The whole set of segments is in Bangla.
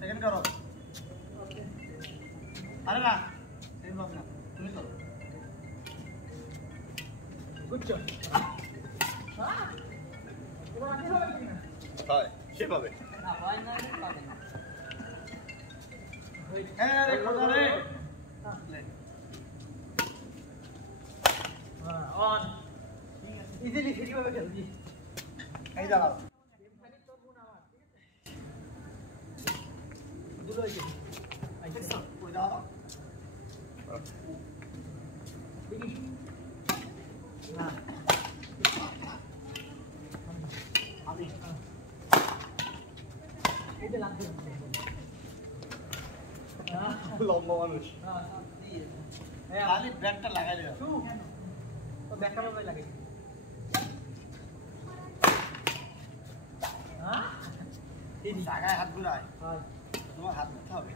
सेकंड करो अरे ना सेकंड बॉक्स ना তুমি করো গুড জব হ্যাঁ এবার আপনি হবে কি না হয় সে পাবে না হয় না পাবে না হ্যাঁ রে খোদা রে লে হ্যাঁ অন ইজিলি ফ্রি ভাবে খেলবি এই দাঁড়াও দুলো আছে আইছে সব কই দাও দেখি না আমি এই যে লাগবে লম্বা মানুষ হ্যাঁ খালি ব্যাগটা লাগাই দিও তো ব্যাগটা ভাবে লাগাই হ্যাঁ এই জায়গায় হাত ঘুরায় হ্যাঁ তোমার হাত ধরতে হবে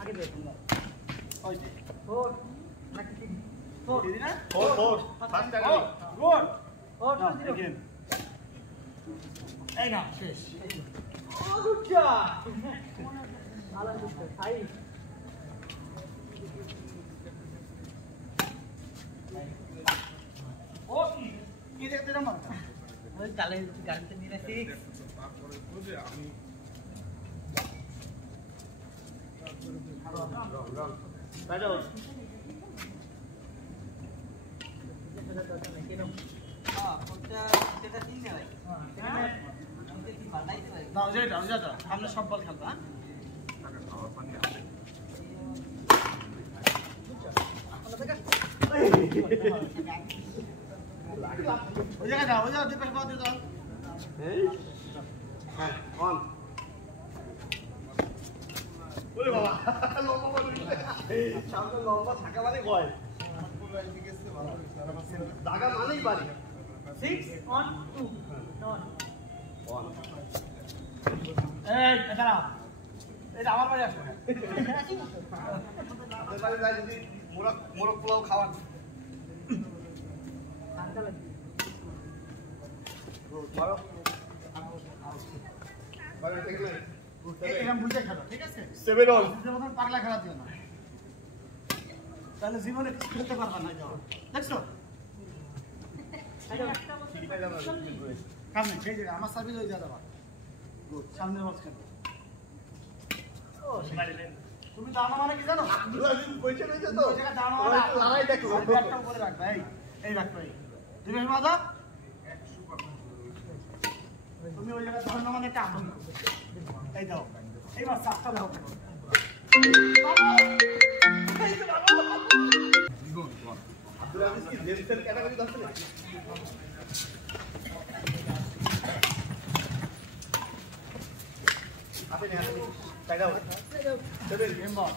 আগে দেখুন ওই যে ফোর নাকি তিন ফোর দিদি না four four first time good four again এই না শেষ ও গুড জব ভালো করতে ভাই ও কি দেখতে না মারতা ওই চালে গাড়িতে নিয়ে আসি বুঝে আমি বাইরে হ্যাঁ কোনটা যেটা দিন না ভাই হ্যাঁ আমি কি বানাইতে ভাই না যেটা আমরা সব বল খেলবা টাকা খাওয়ার পানি আছে ওই জায়গা যাও দুই পাশে পাও দাও হ্যাঁ অন ওরে বাবা লম্বা মানুষ সামনে লম্বা থাকা মানে কয় দাগা মানেই পারি 6 on 2 on এই দাঁড়াও এই আমার বাড়ি আসো আপনার বাড়ি যাই যদি মোরগ পোলাও খাওয়ান ঠান্ডা লাগবে মারো বাইরে থেকে এরকম বুঝে খেলো ঠিক আছে 7 অন যেমন পাগলা খেলা দিও না তাহলে জীবনে কিছু করতে পারবা না যাও দেখছো সামনে সেই জায়গা আমার সার্ভিস হয়ে যাবে গুড সামনে বক্স খেলো ও তুমি দানা মানে কি জানো আব্দুল আজিম পয়সা নিতে তো ওই জায়গা দানা মানে লড়াই দেখো ব্যাটটা উপরে রাখবা এই রাখো দুই ভাই মাজা তুমি ওই জায়গা দানা মানে একটা আগুন এই দাও এইবার চাপটা দাও আব্দুল আজিজ কি জেস্টার ক্যাটাগরি দছে আপনি না তাই দাও সেভেন মেম্বার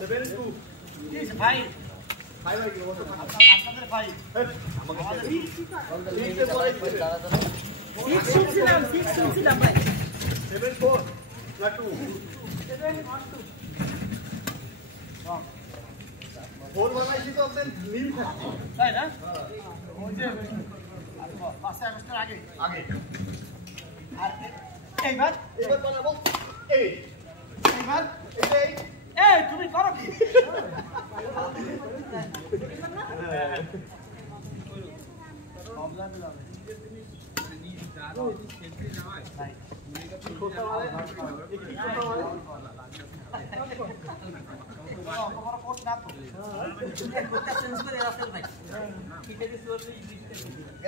7 2 প্লিজ ভাই ভাই ভাই কি বলছো আপনাদের ভাই আমাদের 6 শুনছিলাম ভাই 7 4 না 2 7 on 2 ফোর বানাইছি তো আপনার মিল থাকছে তাই না ওই যে 5 আগস্টের আগে আর এইবার বানাবো এইবার এই তুমি করো কি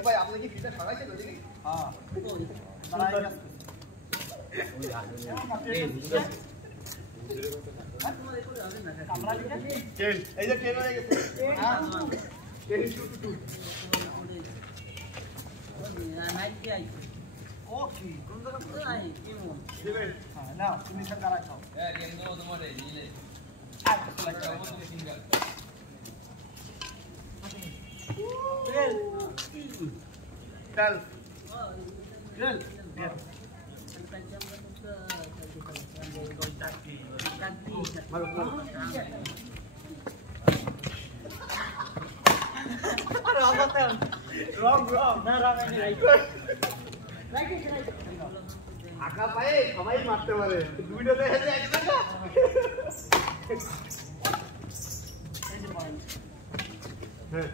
ভাই আপনি কি ফিটা সরাইছেন দেখি হ্যাঁ এই যে ট্রেন হয়ে গেছে ওকে কোন জায়গা তো নাই কি মন দিবে হ্যাঁ নাও তুমি সব দাঁড়াও খাও গেম দাও তোমারে নিলে আচ্ছা লাগা তুমি সিঙ্গেল চল চল আঁকা পায়ে সবাই মারতে পারে দুইটা দেখা যায় এক জায়গা হ্যাঁ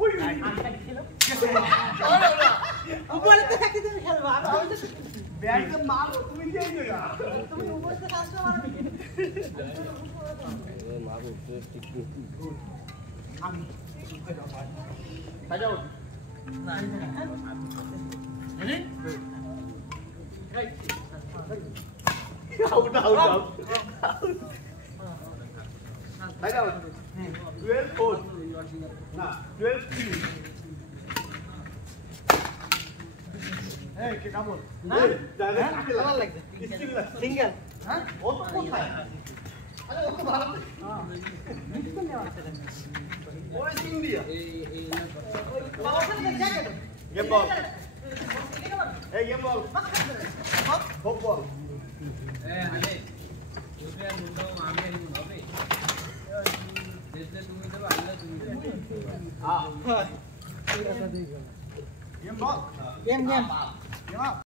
ওই উপরে তো থাকি তুমি খেলবা আমি ব্যাট মারো তুমি যেই জায়গা তুমি উপরে তো কাজ মারবে মারো ঠিক আমি সাজাও না মানে রাইট আউট আউট আউট সাজাও 12 4 না 12 3 এই কে কামল না জানে কাকে লাগছে সিঙ্গেল হ্যাঁ ও তো কোথায় আরে ও তো ভালো হ্যাঁ মিস্টার নেওয়া আছে ওই ইন্ডিয়া গেম বল এই গেম বল হক বল আরে ওটা মুন্ডো আমি আর হবে দেশে তুমি তো আল্লাহ তুমি হ্যাঁ গেম বল গেম